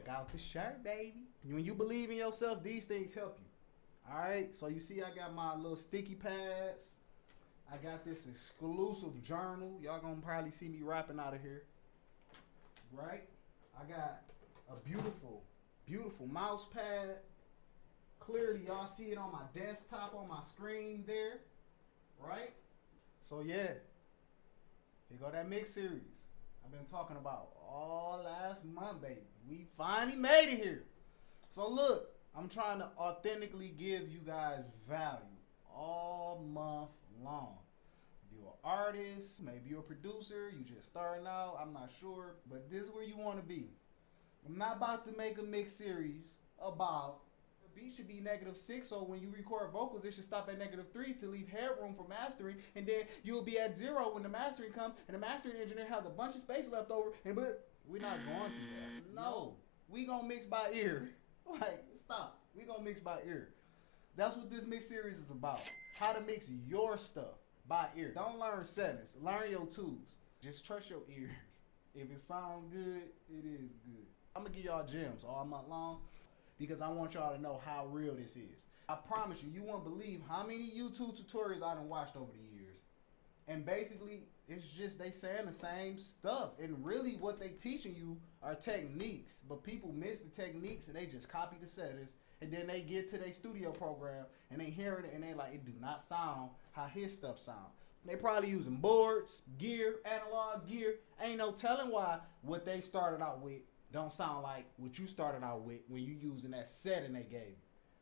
Check out the shirt, baby. When you believe in yourself, these things help you. Alright, so you see I got my little sticky pads. I got this exclusive journal. Y'all gonna probably see me rapping out of here. Right? I got a beautiful, beautiful mouse pad. Clearly, y'all see it on my desktop, on my screen there. Right? So yeah, here go that mix series I've been talking about all last month, baby. We finally made it here. So look, I'm trying to authentically give you guys value all month long. If you're an artist, maybe you're a producer, you just starting out, I'm not sure, but this is where you want to be. I'm not about to make a mix series about beat should be -6, so when you record vocals, it should stop at -3 to leave headroom for mastering, and then you'll be at 0 when the mastering comes, and the mastering engineer has a bunch of space left over, and but we're not going through that. No, we gonna mix by ear. Like, stop. We gonna mix by ear. That's what this mix series is about. How to mix your stuff by ear. Don't learn settings. Learn your tools. Just trust your ears. If it sounds good, it is good. I'm gonna give y'all gems all month long, because I want y'all to know how real this is. I promise you, you won't believe how many YouTube tutorials I done watched over the years. And basically, it's just they saying the same stuff. And really what they teaching you are techniques. But people miss the techniques and they just copy the settings. And then they get to their studio program and they hearing it and they like, it do not sound how his stuff sound. They probably using boards, gear, analog gear. Ain't no telling why what they started out with don't sound like what you started out with when you using that setting they gave you.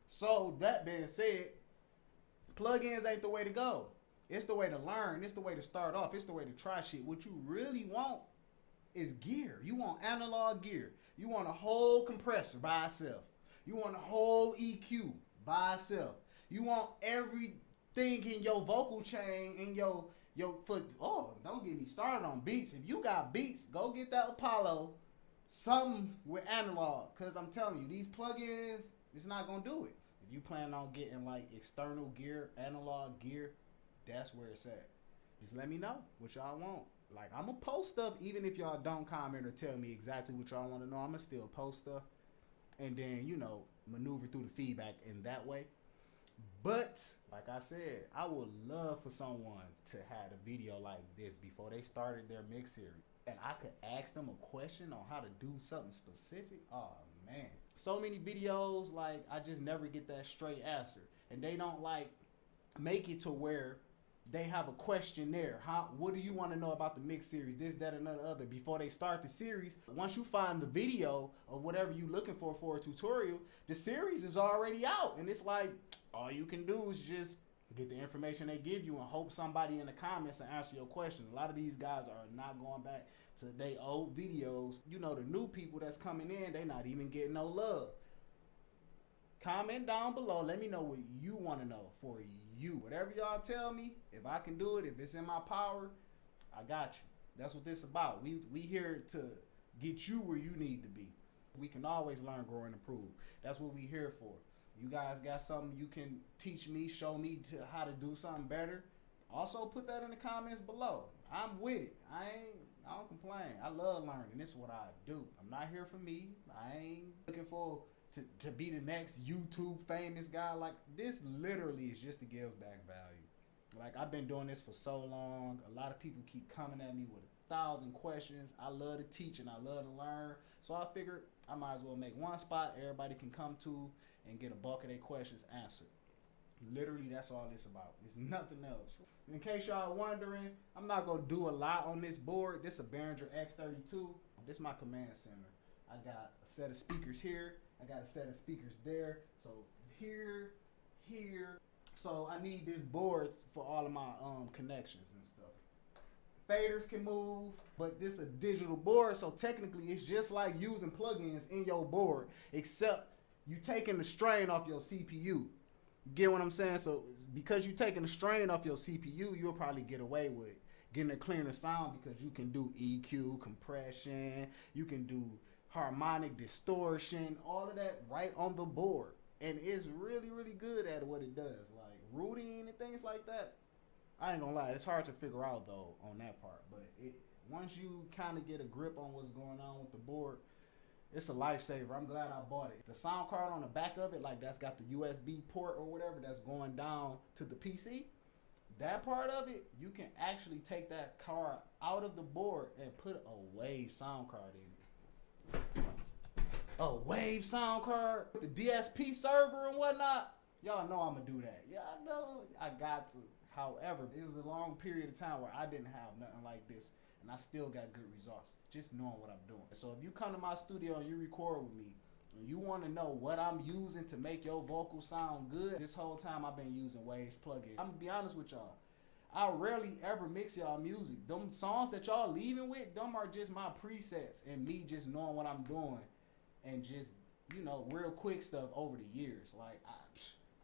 So that being said, plugins ain't the way to go. It's the way to learn. It's the way to start off. It's the way to try shit. What you really want is gear. You want analog gear. You want a whole compressor by itself. You want a whole EQ by itself. You want everything in your vocal chain, in your foot. Oh, don't get me started on beats. If you got beats, go get that Apollo. Something with analog, because I'm telling you, these plugins, it's not going to do it. If you plan on getting like external gear, analog gear, that's where it's at. Just let me know what y'all want. Like, I'm going to post stuff, even if y'all don't comment or tell me exactly what y'all want to know. I'm going to still post stuff and then, you know, maneuver through the feedback in that way. But, like I said, I would love for someone to have a video like this before they started their mix series. And I could ask them a question on how to do something specific. Oh, man. So many videos, like, I just never get that straight answer. And they don't, like, make it to where they have a questionnaire. What do you want to know about the mix series? This, that, and the other. Before they start the series, once you find the video of whatever you're looking for a tutorial, the series is already out. And it's like, all you can do is just get the information they give you and hope somebody in the comments will answer your question. A lot of these guys are not going back to their old videos. You know, the new people that's coming in, they not even getting no love. Comment down below. Let me know what you want to know for you. Whatever y'all tell me, if I can do it, if it's in my power, I got you. That's what this is about. We here to get you where you need to be. We can always learn, grow, and improve. That's what we here for. You guys got something you can teach me, show me how to do something better, also put that in the comments below. I'm with it. I don't complain. I love learning. This is what I do. I'm not here for me. I ain't looking for to be the next YouTube famous guy. Like, this literally is just to give back value. Like, I've been doing this for so long. A lot of people keep coming at me with 1,000 questions. I love to teach and I love to learn. So I figured I might as well make one spot everybody can come to and get a bulk of their questions answered. Literally, that's all it's about. It's nothing else. In case y'all wondering, I'm not going to do a lot on this board. This is a Behringer x32. This is my command center. I got a set of speakers here. I got a set of speakers there. So here. So I need this board for all of my connections and stuff. Faders can move, but this is a digital board, so technically it's just like using plugins in your board, except you taking the strain off your CPU. Get what I'm saying? So because you taking the strain off your CPU, you'll probably get away with getting a cleaner sound, because you can do EQ, compression, you can do harmonic distortion, all of that right on the board. And it's really, really good at what it does, like rooting and things like that. I ain't gonna lie, it's hard to figure out though on that part, but once you kind of get a grip on what's going on with the board, It's a lifesaver. I'm glad I bought it. The sound card on the back of it, like that's got the USB port or whatever that's going down to the PC. That part of it, you can actually take that card out of the board and put a wave sound card in it. A wave sound card with the DSP server and whatnot. Y'all know I'm gonna do that. Y'all know I got to. However, it was a long period of time where I didn't have nothing like this, and I still got good results just knowing what I'm doing. So if you come to my studio and you record with me, and you want to know what I'm using to make your vocal sound good, this whole time I've been using Waves plugin. I'm gonna be honest with y'all. I rarely ever mix y'all music. Them songs that y'all leaving with, them are just my presets and me just knowing what I'm doing and just, you know, real quick stuff over the years. Like,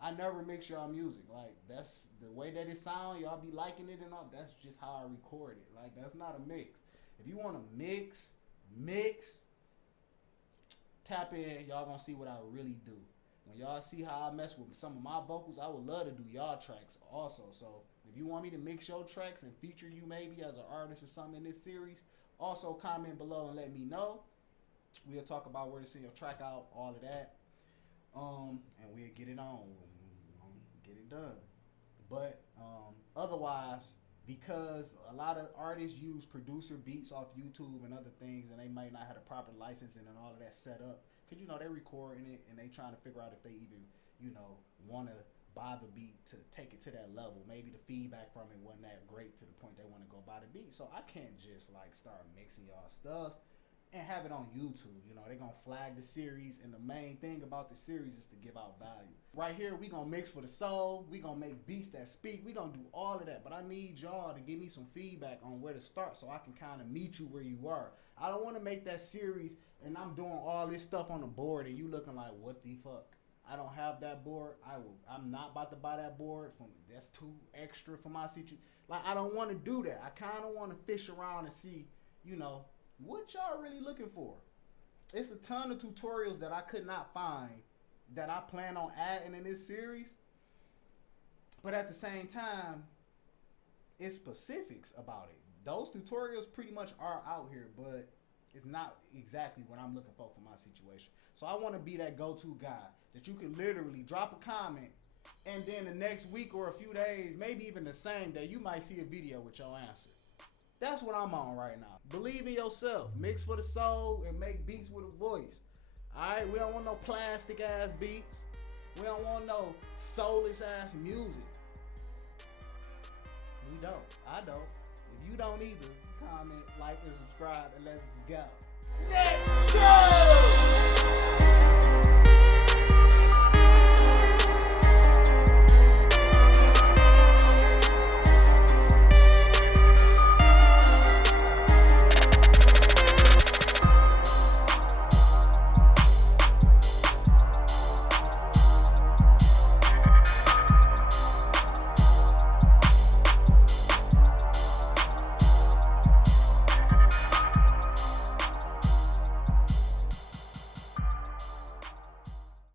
I never mix y'all music. Like, that's the way that it sound. Y'all be liking it and all. That's just how I record it. Like, that's not a mix. If you want to mix, tap in. Y'all gonna see what I really do. When y'all see how I mess with some of my vocals, I would love to do y'all tracks also. So if you want me to mix your tracks and feature you maybe as an artist or something in this series, also comment below and let me know. We'll talk about where to send your track out, all of that. And we'll get it on. Get it done. But otherwise, because a lot of artists use producer beats off YouTube and other things, and they might not have the proper licensing and all of that set up, because, you know, they're recording it and they trying to figure out if they even, you know, want to buy the beat to take it to that level. Maybe the feedback from it wasn't that great to the point they want to go buy the beat. So I can't just like start mixing y'all stuff and have it on YouTube. You know, they're going to flag the series, and the main thing about the series is to give out value. Right here, we going to mix for the soul. We going to make beats that speak. We going to do all of that, but I need y'all to give me some feedback on where to start so I can kind of meet you where you are. I don't want to make that series and I'm doing all this stuff on the board and you looking like, what the fuck? I don't have that board. I'm not about to buy that board. That's too extra for my situation. Like, I don't want to do that. I kind of want to fish around and see, you know, what y'all really looking for. It's a ton of tutorials that I could not find that I plan on adding in this series. But at the same time, it's specifics about it. Those tutorials pretty much are out here, but it's not exactly what I'm looking for my situation. So I want to be that go-to guy that you can literally drop a comment, and then the next week or a few days, maybe even the same day, you might see a video with your answer. That's what I'm on right now. Believe in yourself. Mix for the soul and make beats with a voice. Alright, we don't want no plastic ass beats. We don't want no soulless ass music. We don't. I don't. If you don't either, comment, like, and subscribe, and let's go. Next!